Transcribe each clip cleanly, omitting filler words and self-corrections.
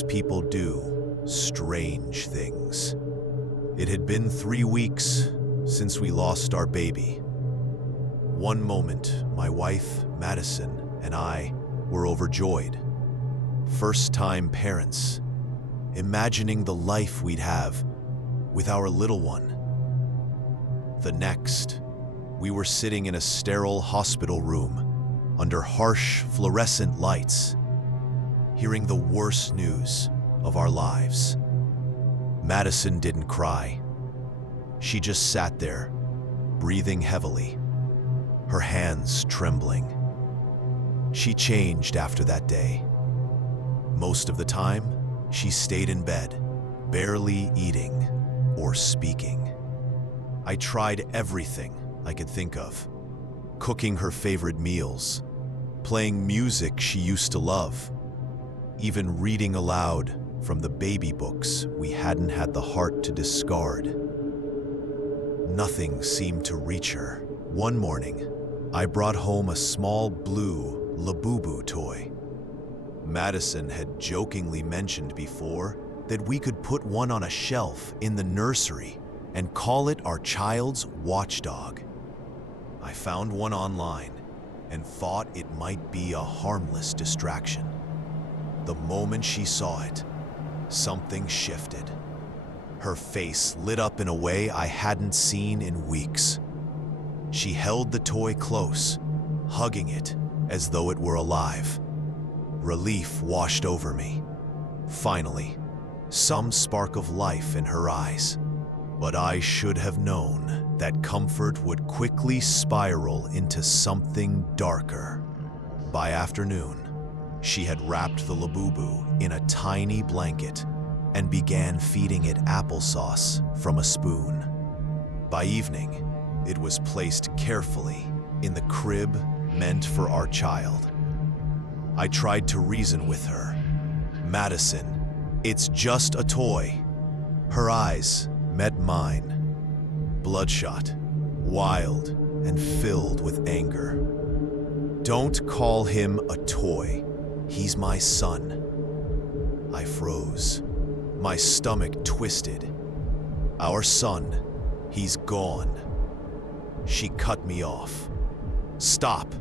makes people do strange things. It had been 3 weeks since we lost our baby. One moment, my wife, Madison, and I were overjoyed. First-time parents, imagining the life we'd have with our little one. The next, we were sitting in a sterile hospital room under harsh fluorescent lights, hearing the worst news of our lives. Madison didn't cry. She just sat there, breathing heavily, her hands trembling. She changed after that day. Most of the time, she stayed in bed, barely eating or speaking. I tried everything I could think of, cooking her favorite meals, playing music she used to love, even reading aloud from the baby books we hadn't had the heart to discard. Nothing seemed to reach her. One morning, I brought home a small blue Labubu toy. Madison had jokingly mentioned before that we could put one on a shelf in the nursery and call it our child's watchdog. I found one online and thought it might be a harmless distraction. The moment she saw it, something shifted. Her face lit up in a way I hadn't seen in weeks. She held the toy close, hugging it as though it were alive. Relief washed over me. Finally, some spark of life in her eyes. But I should have known that comfort would quickly spiral into something darker. By afternoon, she had wrapped the Labubu in a tiny blanket and began feeding it applesauce from a spoon. By evening, it was placed carefully in the crib meant for our child. I tried to reason with her. Madison, it's just a toy. Her eyes met mine, bloodshot, wild, and filled with anger. Don't call him a toy. He's my son. I froze. My stomach twisted. Our son, he's gone. She cut me off. Stop.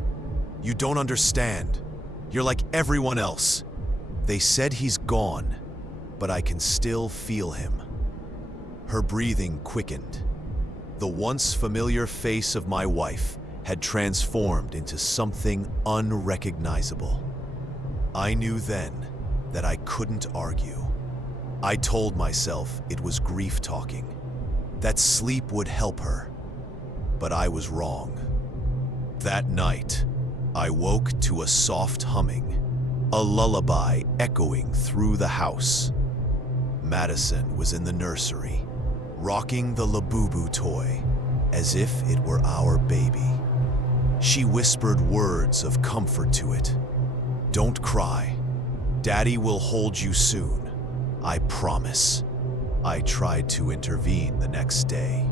You don't understand. You're like everyone else. They said he's gone, but I can still feel him. Her breathing quickened. The once familiar face of my wife had transformed into something unrecognizable. I knew then that I couldn't argue. I told myself it was grief talking, that sleep would help her, but I was wrong. That night, I woke to a soft humming, a lullaby echoing through the house. Madison was in the nursery, rocking the Labubu toy as if it were our baby. She whispered words of comfort to it. Don't cry. Daddy will hold you soon. I promise. I tried to intervene the next day.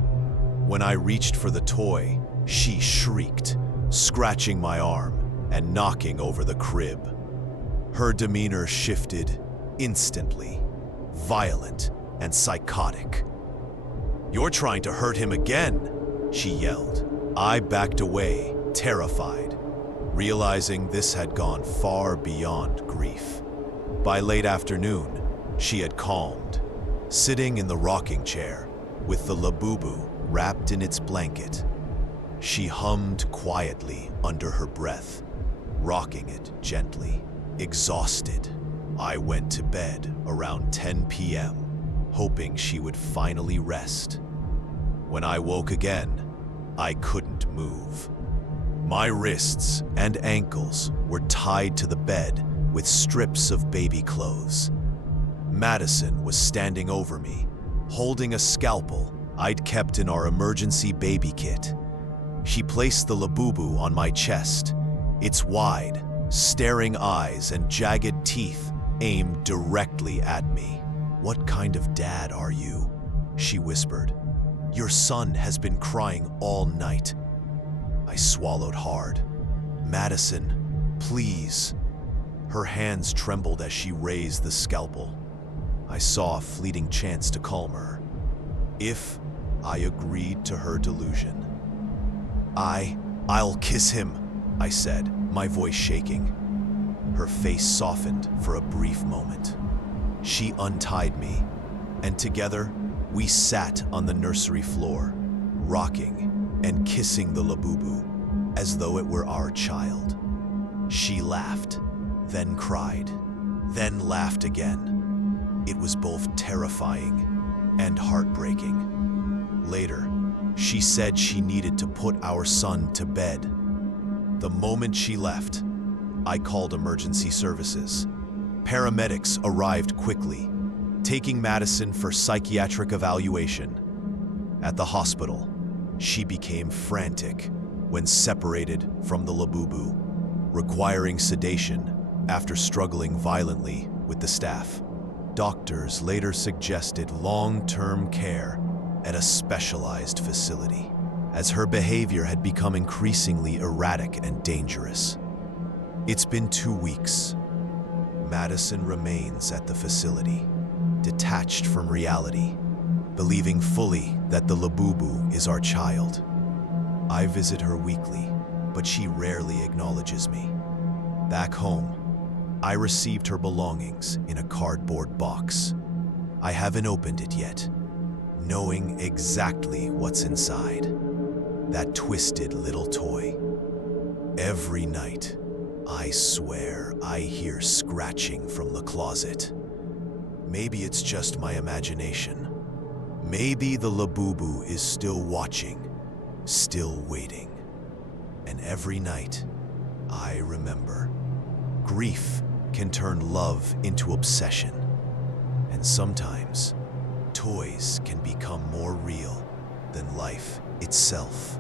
When I reached for the toy, she shrieked, scratching my arm and knocking over the crib. Her demeanor shifted instantly, violent and psychotic. You're trying to hurt him again, she yelled. I backed away, terrified, realizing this had gone far beyond grief. By late afternoon, she had calmed, sitting in the rocking chair with the Labubu wrapped in its blanket. She hummed quietly under her breath, rocking it gently. Exhausted, I went to bed around 10 p.m., hoping she would finally rest. When I woke again, I couldn't move. My wrists and ankles were tied to the bed with strips of baby clothes. Madison was standing over me, holding a scalpel I'd kept in our emergency baby kit. She placed the Labubu on my chest, its wide, staring eyes and jagged teeth aimed directly at me. What kind of dad are you? She whispered. Your son has been crying all night. I swallowed hard. Madison, please. Her hands trembled as she raised the scalpel. I saw a fleeting chance to calm her. If I agreed to her delusion. I'll kiss him, I said, my voice shaking. Her face softened for a brief moment. She untied me, and together we sat on the nursery floor, rocking and kissing the Labubu as though it were our child. She laughed, then cried, then laughed again. It was both terrifying and heartbreaking. Later, she said she needed to put our son to bed. The moment she left, I called emergency services. Paramedics arrived quickly, taking Madison for psychiatric evaluation. At the hospital, she became frantic when separated from the Labubu, requiring sedation after struggling violently with the staff. Doctors later suggested long-term care at a specialized facility, as her behavior had become increasingly erratic and dangerous. It's been 2 weeks. Madison remains at the facility, detached from reality, believing fully that the Labubu is our child. I visit her weekly, but she rarely acknowledges me. Back home, I received her belongings in a cardboard box. I haven't opened it yet, knowing exactly what's inside. That twisted little toy. Every night, I swear I hear scratching from the closet. Maybe it's just my imagination. Maybe the Labubu is still watching, still waiting. And every night, I remember. Grief can turn love into obsession. And sometimes, toys can become more real than life itself.